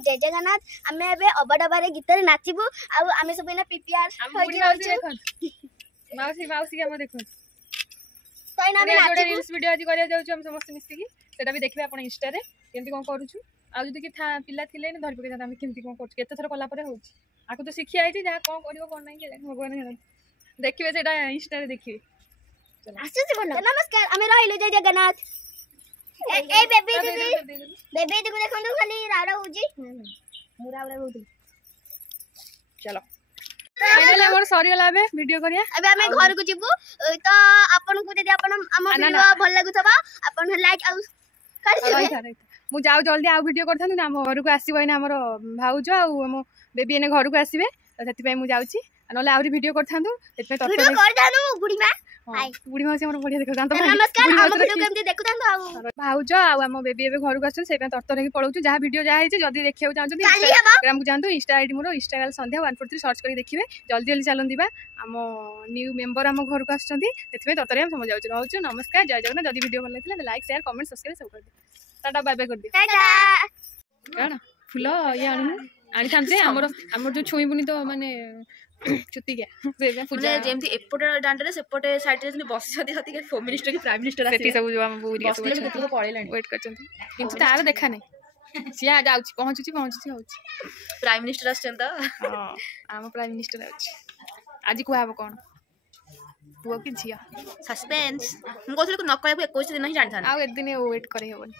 जय जगन्नाथ आमे एबे अबडबारे गीत रे नाचिबू आ आमे सब एना पीपीआर माउसी माउसी हम देखो तो एना आमे जोडे रील्स वीडियो आज करिया जाउछु हम समस्त मिस्ती की सेटा भी देखबे अपन इंस्टा रे केमती कोन करूछु आ जदी कि पिला थिले न धरि पके हम केमती कोन करूछु केते थर कला परे होछि आको तो सिखि आइछि जा कोन करिवो कोन नै के भगवान देखिबे सेटा इंस्टा रे देखिबे चलो आसुछि बोल नमस्कार आमे रहिलो जय जगन्नाथ ए बेबी देखो देखंतु खाली राडा होजी मुरा उरा होती चलो फाइनल हमर सरी गला बे वीडियो करिया अबे हमें घर को जिबू तो आपन को यदि आपन हम वीडियो भल लागुथबा आपन लाइक आ कर दिबे मु जाऊ जल्दी आ वीडियो करथानु ना हम घर को आसीबो ना हमर भाउजो आ हम बेबी एने घर को आसीबे तो सेति पय मु जाउची नले आउरी वीडियो करथानु सेति पय वीडियो कर दानु बुढ़ी मां हाय बुढ़ी मां से हमर बढ़िया देखो जानतो नमस्कार हम वीडियो केमती देखुथानु आ भाउजो आ हम बेबी एबे घर को आछन से पय तत्तर के पळौछु जहा वीडियो जा हेछि जदी देखियो चाहछन इंस्टाग्राम को जानतो इंस्टा आईडी मोर इंस्टाग्राम संध्या 143 सर्च करी देखिबे जल्दी जल्दी चलन दिबा हम न्यू मेंबर हम घर को आछथि सेति पय तत्तर हम समझ जाउछु रहउछु नमस्कार जय जगन्नाथ जदी वीडियो भल लागथिला लाइक शेयर कमेंट सब्सक्राइब सब कर दे टाटा बाय बाय कर दे टाटा काना फुल ये आनी थांते हमर जो छुईबुनी तो माने चुती क्या से पूजा जेमती एपटे डांडरे सेपटे साइड रे बस जदी हती के होम मिनिस्टर के प्राइम मिनिस्टर सेती सब जो हम बुरी सब तो पळेलानी वेट करचंती किंतु तार देखा नहीं सिया जाउची पहुंचुची होउची प्राइम मिनिस्टर आछन त हां हम प्राइम मिनिस्टर आउची आज को आबो कोन पुओ कि झिया सस्पेंस हम कोथले को न कले 21 दिन ही जानि थान आ एक दिन वेट करे हेबन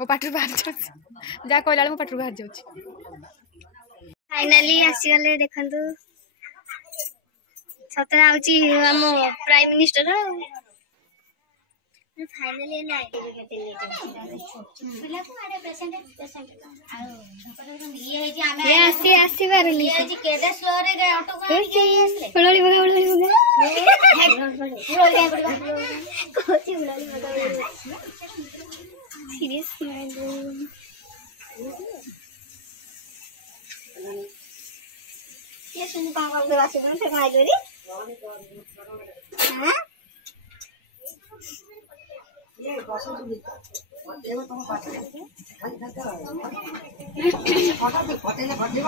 मो पाटर बाहर जाउची जा कहला मो पाटर बाहर जाउची फाइनली आसी गले देखंतु सतरा आउची हम प्राइम मिनिस्टर फाइनली ना ये आसी बारली ये जी केदे स्लो रे गए ऑटो को उड़ाली बगा कोची उड़ाली बगा सीरियस ये सुन काम के वासे में फेंक मार दे हां ये बसो सुनी एगो तुम पाटे फोटो दे फोटो ले भरले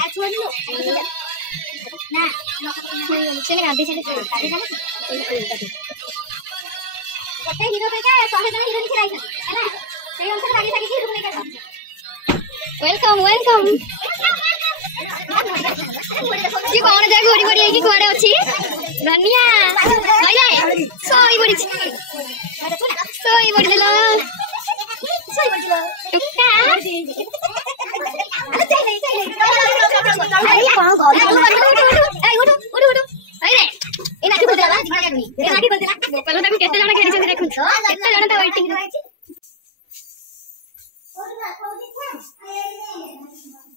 आ छोड़ लो ना चले गाड़ी चले कते हीरो पे क्या 100 जन हीरो नीचे राइट है ना सेही अनुसार आगे आगे हीरो लेके आ वेलकम ये कौन जा घोड़ी घोड़ी की कुआडे अछि रनिया आइले सोई बड़ी देला टुक्का अरे कौन उठ अरे ए लाठी को देला ए लाठी को देला पहले तक केते जण खेली छथि देखु केते जण त वेटिंग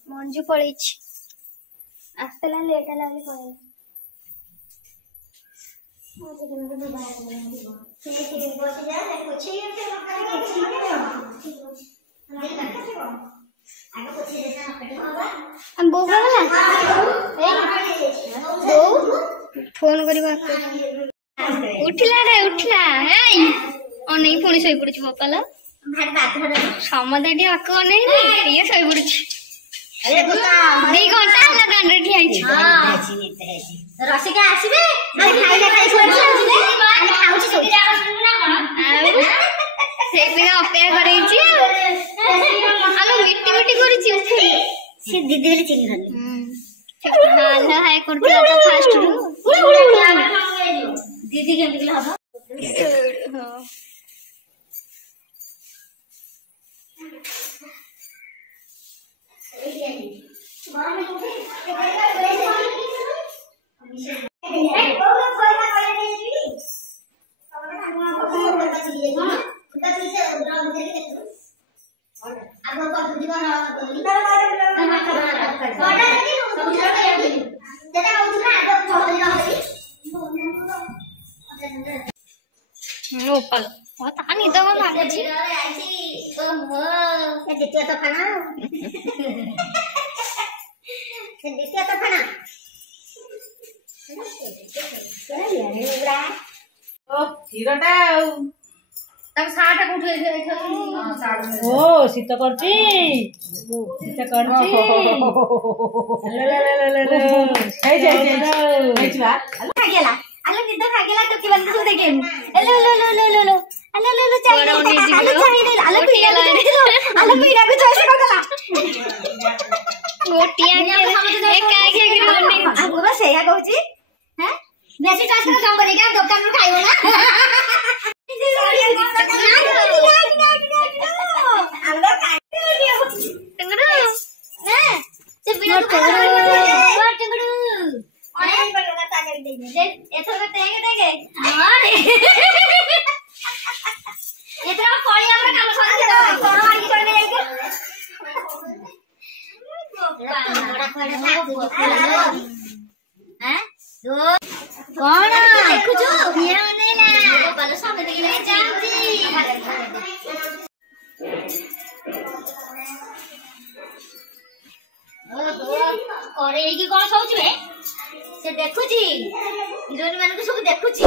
मंजू पळीच आस्तला लेट लागले पळे हम बो बोला बो फोन करबा उठला ए अनै पुणी सोई पड़छ मोपाला समदाटी आको अनै ये सोई पड़छ अरे 2 घंटा लगा रेडी आइछ रसिका आसीबे हम खाइले सोई हम खाउची सोई से बिना अपेक्षा करैछि हम मिट्टी करछि से दीदी वाली चिन्ह हल हां हाय करथिला तो फास्ट दीदी के निकला हबा हां तानी तो लाଗୁଛି ओहो ये द्वितीय तो खाना ये द्वितीय तो खाना क्या यार ये बुरा କ୍ଷୀରଟା ଆଉ ତାକୁ ସାର୍ଟ କୋଉଠି ଓ ଶୀତ କରୁଛି ଶୀତ କରୁଛି ଖାଇଗଲା ଆଲୋ ନିଦ ଖାଇଗଲା ଟୋକି ମାନଙ୍କୁ ସବୁ ଦେଖେନି ଏଲୋ ଲୋ ଲୋ ଲୋ ଲୋ ଲୋ ଆଲୋ ଲୋ ଲୋ ଚାଇ ଆଲୋ ଚାଇ ଆଲୋ ପିଡାକୁ ଚଏସ କରିଦେଲା ଗୋଟିଆ ଏକା ଆଗୁ ବା ସେଇଆ କହୁଛି हैं बेसी चॉइस कर काम करेगा दुकान में खाइबो ना अलग खाइ टंगड़ू हैं से बिना टंगड़ू ऑनलाइन पर लगा ता कर देंगे देख एथर में देंगे अरे एथरा कोळी हमर काम कर दे कोण मारी करने जाइके हैं तो कौन देखुछु ये ओनेला बाल सामने देखि जाउची करे की कोन सोचबे से देखुची हिरोइन मानको सब देखुची